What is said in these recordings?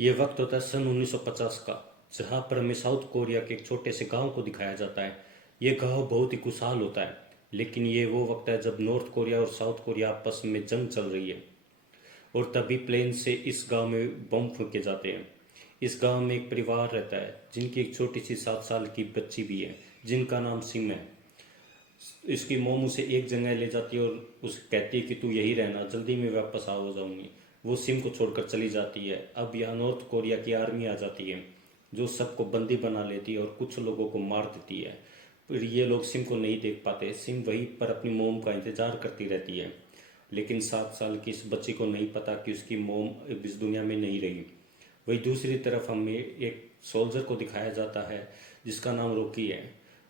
ये वक्त होता है सन 1950 का, जहाँ पर हमें साउथ कोरिया के एक छोटे से गांव को दिखाया जाता है। ये गांव बहुत ही खुशहाल होता है, लेकिन ये वो वक्त है जब नॉर्थ कोरिया और साउथ कोरिया आपस में जंग चल रही है। और तभी प्लेन से इस गांव में बम फेंके जाते हैं। इस गांव में एक परिवार रहता है जिनकी एक छोटी सी 7 साल की बच्ची भी है, जिनका नाम सिम है। इसकी मोम उसे एक जगह ले जाती है और उसे कहती है कि तू यही रहना, जल्दी में वापस आ जाऊंगी। वो सिम को छोड़कर चली जाती है। अब यहाँ नॉर्थ कोरिया की आर्मी आ जाती है, जो सबको बंदी बना लेती है और कुछ लोगों को मार देती है। फिर ये लोग सिम को नहीं देख पाते। सिम वहीं पर अपनी मोम का इंतजार करती रहती है, लेकिन 7 साल की इस बच्ची को नहीं पता कि उसकी मोम अब इस दुनिया में नहीं रही। वही दूसरी तरफ हमें एक सोल्जर को दिखाया जाता है जिसका नाम रॉकी है।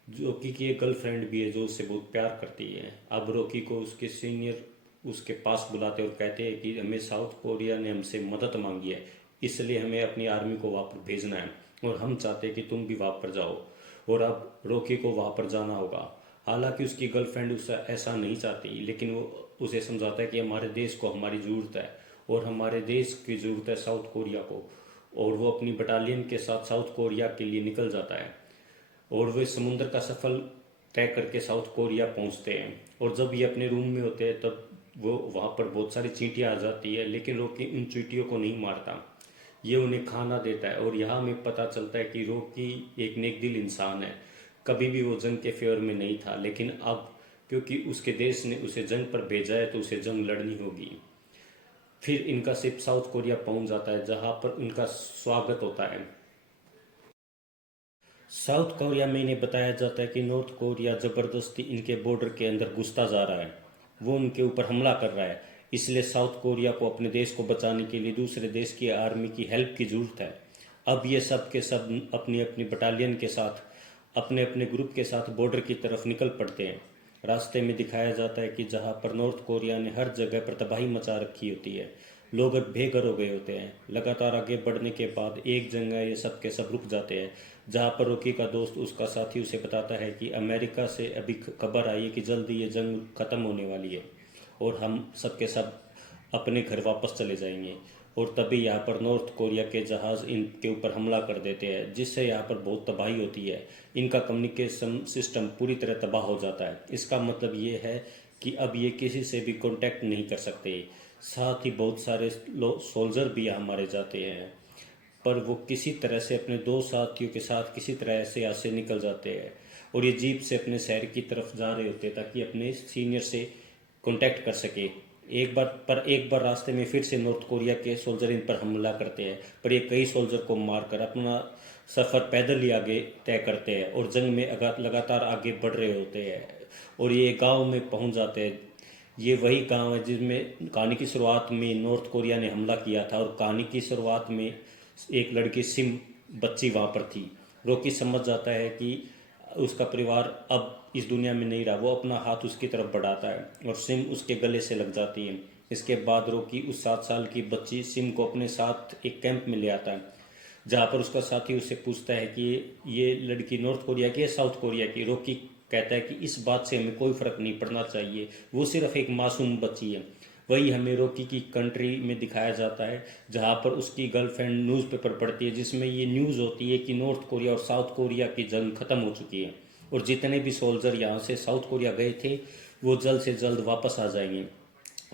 रॉकी की एक गर्लफ्रेंड भी है जो उससे बहुत प्यार करती है। अब रॉकी को उसके सीनियर उसके पास बुलाते और कहते हैं कि हमें साउथ कोरिया ने हमसे मदद मांगी है, इसलिए हमें अपनी आर्मी को वहाँ पर भेजना है और हम चाहते हैं कि तुम भी वहाँ पर जाओ। और अब रॉकी को वहाँ पर जाना होगा। हालांकि उसकी गर्लफ्रेंड उससे ऐसा नहीं चाहती, लेकिन वो उसे समझाता है कि हमारे देश को हमारी ज़रूरत है और हमारे देश की ज़रूरत है साउथ कोरिया को। और वो अपनी बटालियन के साथ साउथ कोरिया के लिए निकल जाता है और वे समुद्र का सफ़र तय करके साउथ कोरिया पहुंचते हैं। और जब ये अपने रूम में होते हैं तब वो वहाँ पर बहुत सारी चींटियाँ आ जाती है, लेकिन रॉकी इन चींटियों को नहीं मारता। ये उन्हें खाना देता है और यहाँ हमें पता चलता है कि रॉकी एक नेक दिल इंसान है। कभी भी वो जंग के फेवर में नहीं था, लेकिन अब क्योंकि उसके देश ने उसे जंग पर भेजा है तो उसे जंग लड़नी होगी। फिर इनका शिप साउथ कोरिया पहुंच जाता है, जहाँ पर उनका स्वागत होता है। साउथ कोरिया में इन्हें बताया जाता है कि नॉर्थ कोरिया ज़बरदस्ती इनके बॉर्डर के अंदर घुसता जा रहा है, वो उनके ऊपर हमला कर रहा है। इसलिए साउथ कोरिया को अपने देश को बचाने के लिए दूसरे देश की आर्मी की हेल्प की ज़रूरत है। अब ये सब के सब अपनी अपनी बटालियन के साथ अपने अपने ग्रुप के साथ बॉर्डर की तरफ निकल पड़ते हैं। रास्ते में दिखाया जाता है कि जहाँ पर नॉर्थ कोरिया ने हर जगह पर तबाही मचा रखी होती है, लोग बेघर हो गए होते हैं। लगातार आगे बढ़ने के बाद एक जगह ये सब के सब रुक जाते हैं, जहाँ पर रॉकी का दोस्त उसका साथी उसे बताता है कि अमेरिका से अभी खबर आई है कि जल्दी ये जंग ख़त्म होने वाली है और हम सब के सब अपने घर वापस चले जाएंगे। और तभी यहाँ पर नॉर्थ कोरिया के जहाज़ इनके ऊपर हमला कर देते हैं, जिससे यहाँ पर बहुत तबाही होती है। इनका कम्युनिकेशन सिस्टम पूरी तरह तबाह हो जाता है। इसका मतलब ये है कि अब ये किसी से भी कांटेक्ट नहीं कर सकते। साथ ही बहुत सारे सोल्जर भी यहाँ मारे जाते हैं, पर वो किसी तरह से अपने दो साथियों के साथ किसी तरह से यहाँ से निकल जाते हैं और ये जीप से अपने शहर की तरफ जा रहे होते हैं ताकि अपने सीनियर से कांटेक्ट कर सके। एक बार रास्ते में फिर से नॉर्थ कोरिया के सोल्जर इन पर हमला करते हैं, पर ये कई सोल्जर को मारकर अपना सफ़र पैदल ही आगे तय करते हैं और जंग में लगातार आगे बढ़ रहे होते हैं और ये गांव में पहुंच जाते हैं। ये वही गांव है जिसमें कहानी की शुरुआत में नॉर्थ कोरिया ने हमला किया था और कहानी की शुरुआत में एक लड़की सिम बच्ची वहाँ पर थी। रॉकी समझ जाता है कि उसका परिवार अब इस दुनिया में नहीं रहा। वो अपना हाथ उसकी तरफ बढ़ाता है और सिम उसके गले से लग जाती है। इसके बाद रॉकी उस 7 साल की बच्ची सिम को अपने साथ एक कैंप में ले आता है, जहाँ पर उसका साथी उससे पूछता है कि ये लड़की नॉर्थ कोरिया की है साउथ कोरिया की। रॉकी कहता है कि इस बात से हमें कोई फ़र्क नहीं पड़ना चाहिए, वो सिर्फ एक मासूम बच्ची है। वही हमें रॉकी की कंट्री में दिखाया जाता है, जहाँ पर उसकी गर्लफ्रेंड न्यूज़पेपर पढ़ती है जिसमें ये न्यूज़ होती है कि नॉर्थ कोरिया और साउथ कोरिया की जंग ख़त्म हो चुकी है और जितने भी सोल्जर यहाँ से साउथ कोरिया गए थे वो जल्द से जल्द वापस आ जाएंगे।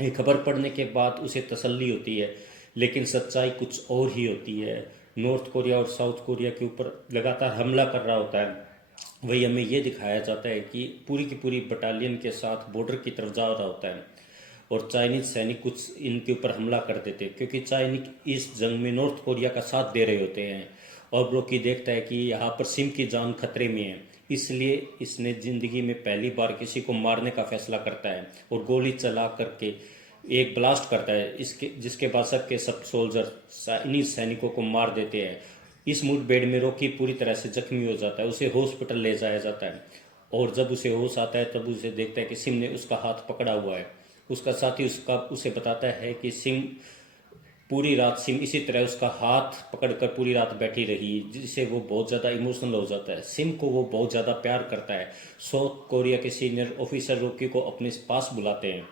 ये खबर पढ़ने के बाद उसे तसल्ली होती है, लेकिन सच्चाई कुछ और ही होती है। नॉर्थ कोरिया और साउथ कोरिया के ऊपर लगातार हमला कर रहा होता है। वही हमें ये दिखाया जाता है कि पूरी की पूरी बटालियन के साथ बॉर्डर की तरफ जा रहा होता है और चाइनीज सैनिक कुछ इनके ऊपर हमला कर देते हैं, क्योंकि चाइनीज इस जंग में नॉर्थ कोरिया का साथ दे रहे होते हैं। और ब्रोकी देखता है कि यहाँ पर सिम की जान खतरे में है, इसलिए इसने ज़िंदगी में पहली बार किसी को मारने का फैसला करता है और गोली चला करके एक ब्लास्ट करता है इसके, जिसके बाद सबके सब सोल्जर चाइनीज सैनिकों को मार देते हैं। इस मुठभेड़ में रॉकी पूरी तरह से जख्मी हो जाता है, उसे हॉस्पिटल ले जाया जाता है और जब उसे होश आता है तब उसे देखता है कि सिम ने उसका हाथ पकड़ा हुआ है। उसका साथी उसे बताता है कि पूरी रात सिम इसी तरह उसका हाथ पकड़कर पूरी रात बैठी रही, जिससे वो बहुत ज़्यादा इमोशनल हो जाता है। सिम को वो बहुत ज़्यादा प्यार करता है। साउथ कोरिया के सीनियर ऑफिसर रॉकी को अपने पास बुलाते हैं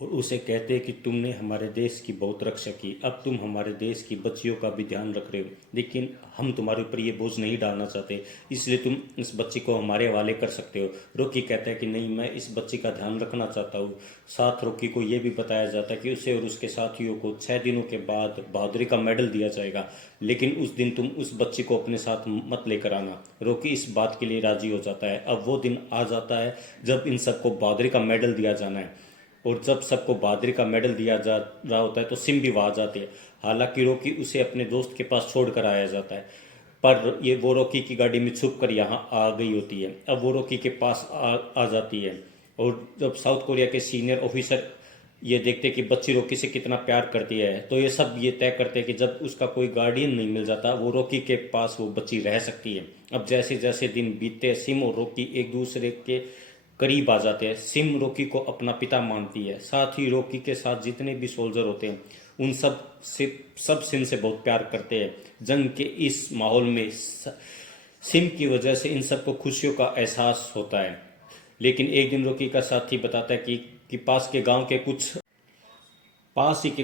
और उसे कहते कि तुमने हमारे देश की बहुत रक्षा की, अब तुम हमारे देश की बच्चियों का भी ध्यान रख रहे हो, लेकिन हम तुम्हारे ऊपर ये बोझ नहीं डालना चाहते, इसलिए तुम इस बच्ची को हमारे हवाले कर सकते हो। रॉकी कहता है कि नहीं, मैं इस बच्ची का ध्यान रखना चाहता हूँ। साथ रॉकी को ये भी बताया जाता है कि उसे और उसके साथियों को 6 दिनों के बाद बहादुरी का मेडल दिया जाएगा, लेकिन उस दिन तुम उस बच्ची को अपने साथ मत लेकर आना। रॉकी इस बात के लिए राजी हो जाता है। अब वो दिन आ जाता है जब इन सबको बहादुरी का मेडल दिया जाना है, और जब सबको बहादुरी का मेडल दिया जा रहा होता है तो सिम भी वहाँ जाती है। हालांकि रॉकी उसे अपने दोस्त के पास छोड़ कर आया जाता है, पर ये वो रॉकी की गाड़ी में छुप कर यहाँ आ गई होती है। अब वो रॉकी के पास आ जाती है, और जब साउथ कोरिया के सीनियर ऑफिसर ये देखते कि बच्ची रॉकी से कितना प्यार करती है, तो ये सब ये तय करते हैं कि जब उसका कोई गार्डियन नहीं मिल जाता, वो रॉकी के पास वो बच्ची रह सकती है। अब जैसे जैसे दिन बीतते हैं, सिम और रॉकी एक दूसरे के करीब आ जाते हैं। सिम रॉकी को अपना पिता मानती है, साथ ही रॉकी के साथ जितने भी सोल्जर होते हैं उन सब सिम से बहुत प्यार करते हैं। जंग के इस माहौल में सिम की वजह से इन सबको खुशियों का एहसास होता है। लेकिन एक दिन रॉकी का साथी बताता है कि पास ही के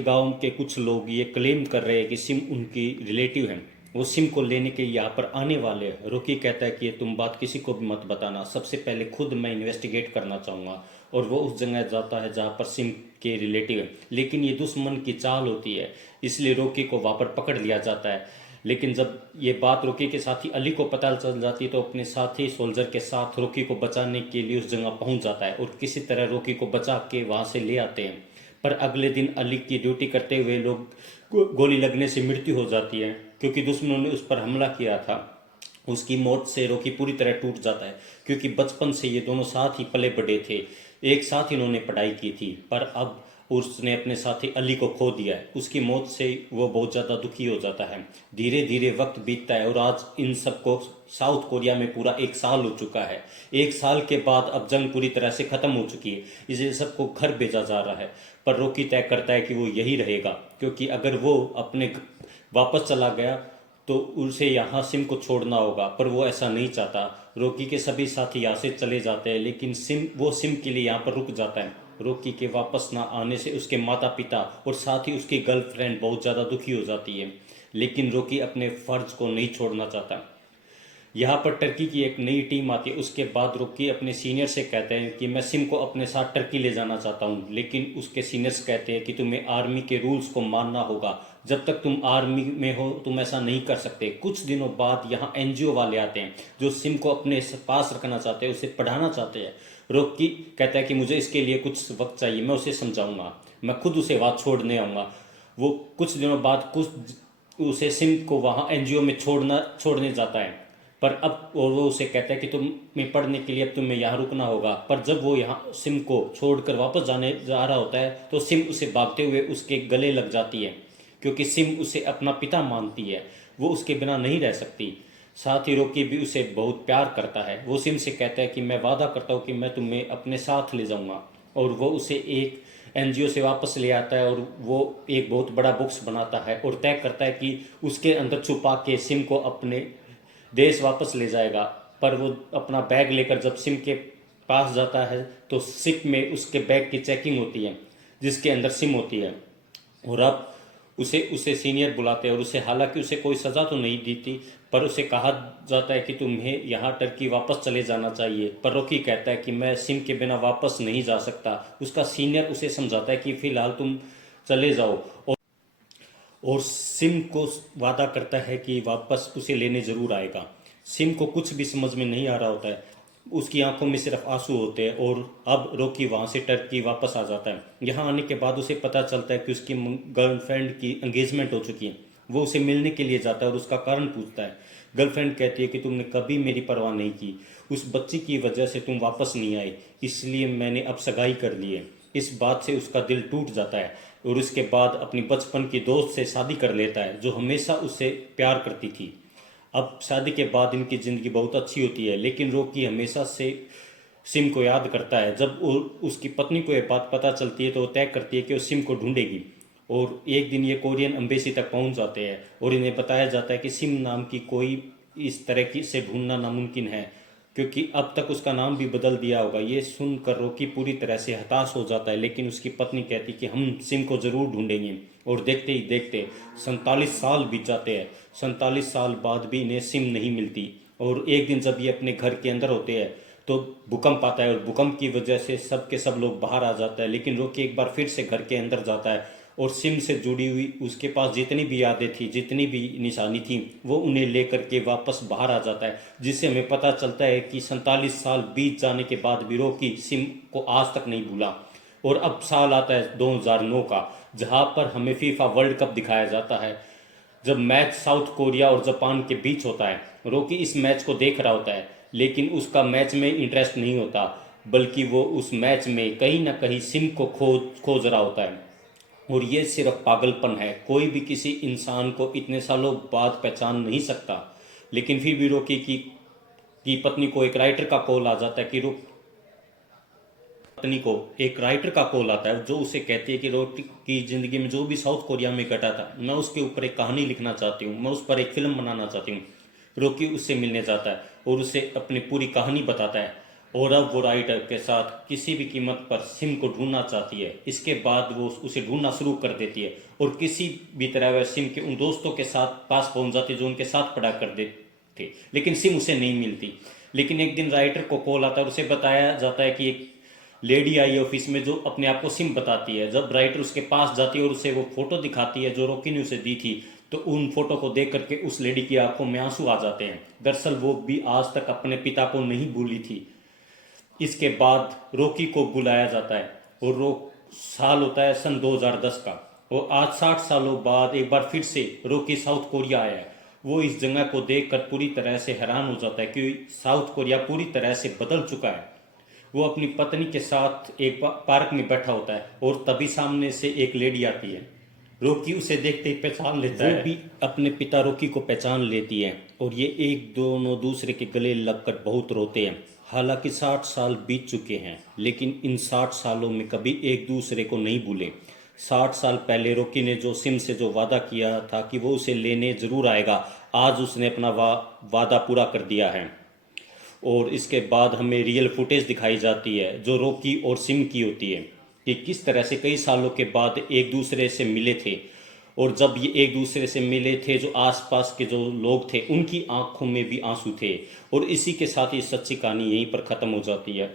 गांव के कुछ लोग ये क्लेम कर रहे हैं कि सिम उनकी रिलेटिव है, वो सिम को लेने के यहाँ पर आने वाले हैं। रॉकी कहता है कि ये तुम बात किसी को भी मत बताना, सबसे पहले खुद मैं इन्वेस्टिगेट करना चाहूँगा। और वो उस जगह जाता है जहाँ पर सिम के रिलेटिव है, लेकिन ये दुश्मन की चाल होती है, इसलिए रॉकी को वहाँ पर पकड़ लिया जाता है। लेकिन जब ये बात रॉकी के साथी अली को पता चल जाती है, तो अपने साथी सोल्जर के साथ रॉकी को बचाने के लिए उस जगह पहुंच जाता है और किसी तरह रॉकी को बचा के वहाँ से ले आते हैं। पर अगले दिन अली की ड्यूटी करते हुए लोग गोली लगने से मृत्यु हो जाती है, क्योंकि दुश्मनों ने उस पर हमला किया था। उसकी मौत से रॉकी पूरी तरह टूट जाता है, क्योंकि बचपन से ये दोनों साथ ही पले बढ़े थे, एक साथ इन्होंने पढ़ाई की थी। पर अब उसने अपने साथी अली को खो दिया है। उसकी मौत से वो बहुत ज़्यादा दुखी हो जाता है। धीरे धीरे वक्त बीतता है और आज इन सबको साउथ कोरिया में पूरा 1 साल हो चुका है। 1 साल के बाद अब जंग पूरी तरह से ख़त्म हो चुकी है, इसलिए सबको घर भेजा जा रहा है। पर रॉकी तय करता है कि वो यही रहेगा, क्योंकि अगर वो अपने वापस चला गया तो उसे यहाँ सिम को छोड़ना होगा, पर वो ऐसा नहीं चाहता। रॉकी के सभी साथी यहाँ से चले जाते हैं, लेकिन सिम के लिए यहाँ पर रुक जाता है। रॉकी के वापस ना आने से उसके माता पिता और साथ ही उसकी गर्लफ्रेंड बहुत ज़्यादा दुखी हो जाती है, लेकिन रॉकी अपने फ़र्ज को नहीं छोड़ना चाहता। यहाँ पर टर्की की एक नई टीम आती है। उसके बाद रॉकी अपने सीनियर से कहते हैं कि मैं सिम को अपने साथ टर्की ले जाना चाहता हूँ, लेकिन उसके सीनियर्स कहते हैं कि तुम्हें आर्मी के रूल्स को मानना होगा, जब तक तुम आर्मी में हो तुम ऐसा नहीं कर सकते। कुछ दिनों बाद यहाँ एनजीओ वाले आते हैं जो सिम को अपने पास रखना चाहते हैं, उसे पढ़ाना चाहते हैं। रॉकी कहता है कि मुझे इसके लिए कुछ वक्त चाहिए, मैं उसे समझाऊंगा, मैं खुद उसे वहाँ छोड़ने आऊँगा। वो कुछ दिनों बाद उसे सिम को वहाँ एनजीओ में छोड़ने जाता है। पर अब और वो उसे कहता है कि तुम्हें पढ़ने के लिए अब तुम्हें यहाँ रुकना होगा। पर जब वो यहाँ सिम को छोड़कर वापस जाने जा रहा होता है, तो सिम उसे भागते हुए उसके गले लग जाती है, क्योंकि सिम उसे अपना पिता मानती है, वो उसके बिना नहीं रह सकती। साथ ही रॉकी भी उसे बहुत प्यार करता है। वो सिम से कहता है कि मैं वादा करता हूँ कि मैं तुम्हें अपने साथ ले जाऊँगा। और वो उसे एक एनजीओ से वापस ले आता है और वो एक बहुत बड़ा बॉक्स बनाता है और तय करता है कि उसके अंदर छुपा के सिम को अपने देश वापस ले जाएगा। पर वो अपना बैग लेकर जब सिम के पास जाता है, तो शिप में उसके बैग की चेकिंग होती है जिसके अंदर सिम होती है। और अब उसे उसे सीनियर बुलाते हैं और उसे, हालांकि उसे कोई सज़ा तो नहीं दी थी, पर उसे कहा जाता है कि तुम्हें यहाँ टर्की वापस चले जाना चाहिए। पर रॉकी कहता है कि मैं सिम के बिना वापस नहीं जा सकता। उसका सीनियर उसे समझाता है कि फ़िलहाल तुम चले जाओ, और सिम को वादा करता है कि वापस उसे लेने ज़रूर आएगा। सिम को कुछ भी समझ में नहीं आ रहा होता है, उसकी आंखों में सिर्फ आंसू होते हैं। और अब रॉकी वहाँ से टर्की वापस आ जाता है। यहाँ आने के बाद उसे पता चलता है कि उसकी गर्लफ्रेंड की एंगेजमेंट हो चुकी है। वो उसे मिलने के लिए जाता है और उसका कारण पूछता है। गर्लफ्रेंड कहती है कि तुमने कभी मेरी परवाह नहीं की, उस बच्ची की वजह से तुम वापस नहीं आए, इसलिए मैंने अब सगाई कर ली है। इस बात से उसका दिल टूट जाता है और उसके बाद अपनी बचपन की दोस्त से शादी कर लेता है, जो हमेशा उससे प्यार करती थी। अब शादी के बाद इनकी ज़िंदगी बहुत अच्छी होती है, लेकिन रॉकी हमेशा से सिम को याद करता है। जब उसकी पत्नी को यह बात पता चलती है, तो वो तय करती है कि वो सिम को ढूंढेगी। और एक दिन ये कोरियन एम्बेसी तक पहुंच जाते हैं और इन्हें बताया जाता है कि सिम नाम की कोई इस तरह की से ढूंढना नामुमकिन है, क्योंकि अब तक उसका नाम भी बदल दिया होगा। ये सुनकर रॉकी पूरी तरह से हताश हो जाता है, लेकिन उसकी पत्नी कहती कि हम सिम को ज़रूर ढूंढेंगे। और देखते ही देखते 47 साल बीत जाते हैं। 47 साल बाद भी इन्हें सिम नहीं मिलती। और एक दिन जब ये अपने घर के अंदर होते हैं तो भूकंप आता है, और भूकंप की वजह से सब के सब लोग बाहर आ जाता है। लेकिन रॉकी एक बार फिर से घर के अंदर जाता है और सिम से जुड़ी हुई उसके पास जितनी भी यादें थी, जितनी भी निशानी थी, वो उन्हें लेकर के वापस बाहर आ जाता है। जिससे हमें पता चलता है कि 47 साल बीत जाने के बाद भी रॉकी सिम को आज तक नहीं भूला। और अब साल आता है 2009 का, जहां पर हमें फीफा वर्ल्ड कप दिखाया जाता है, जब मैच साउथ कोरिया और जापान के बीच होता है। रॉकी इस मैच को देख रहा होता है, लेकिन उसका मैच में इंटरेस्ट नहीं होता, बल्कि वो उस मैच में कहीं ना कहीं सिम को खोज रहा होता है। और ये सिर्फ पागलपन है। कोई भी किसी इंसान को इतने सालों बाद पहचान नहीं सकता। लेकिन फिर भी रॉकी की पत्नी को एक राइटर का कॉल आ जाता है कि पत्नी को एक राइटर का कॉल आता है, जो उसे कहती है कि रॉकी की ज़िंदगी में जो भी साउथ कोरिया में घटा था, मैं उसके ऊपर एक कहानी लिखना चाहती हूँ, मैं उस पर एक फिल्म बनाना चाहती हूँ। रॉकी उससे मिलने जाता है और उसे अपनी पूरी कहानी बताता है। और अब वो राइटर के साथ किसी भी कीमत पर सिम को ढूंढना चाहती है। इसके बाद वो उसे ढूंढना शुरू कर देती है और किसी भी तरह वह सिम के उन दोस्तों के साथ पास पहुंच जाती है जो उनके साथ पढ़ा करते थे, लेकिन सिम उसे नहीं मिलती। लेकिन एक दिन राइटर को कॉल आता है और उसे बताया जाता है कि एक लेडी आई ऑफिस में जो अपने आप को सिम बताती है। जब राइटर उसके पास जाती है और उसे वो फोटो दिखाती है जो रॉकी ने उसे दी थी, तो उन फोटो को देख करके उस लेडी की आंखों में आंसू आ जाते हैं। दरअसल वो भी आज तक अपने पिता को नहीं भूली थी। इसके बाद रॉकी को बुलाया जाता है और साल होता है सन 2010 का। और आज 60 सालों बाद एक बार फिर से रॉकी साउथ कोरिया आया है। वो इस जगह को देखकर पूरी तरह से हैरान हो जाता है कि साउथ कोरिया पूरी तरह से बदल चुका है। वो अपनी पत्नी के साथ एक पार्क में बैठा होता है और तभी सामने से एक लेडी आती है। रॉकी उसे देखते ही पहचान लेता है। वो भी अपने पिता रॉकी को पहचान लेती है और ये एक दोनों दूसरे के गले लगकर बहुत रोते हैं। हालांकि 60 साल बीत चुके हैं, लेकिन इन 60 सालों में कभी एक दूसरे को नहीं भूले। 60 साल पहले रॉकी ने जो सिम से जो वादा किया था कि वो उसे लेने ज़रूर आएगा, आज उसने अपना वादा पूरा कर दिया है। और इसके बाद हमें रियल फुटेज दिखाई जाती है जो रॉकी और सिम की होती है, कि किस तरह से कई सालों के बाद एक दूसरे से मिले थे। और जब ये एक दूसरे से मिले थे, जो आसपास के जो लोग थे उनकी आंखों में भी आंसू थे। और इसी के साथ ये सच्ची कहानी यहीं पर ख़त्म हो जाती है।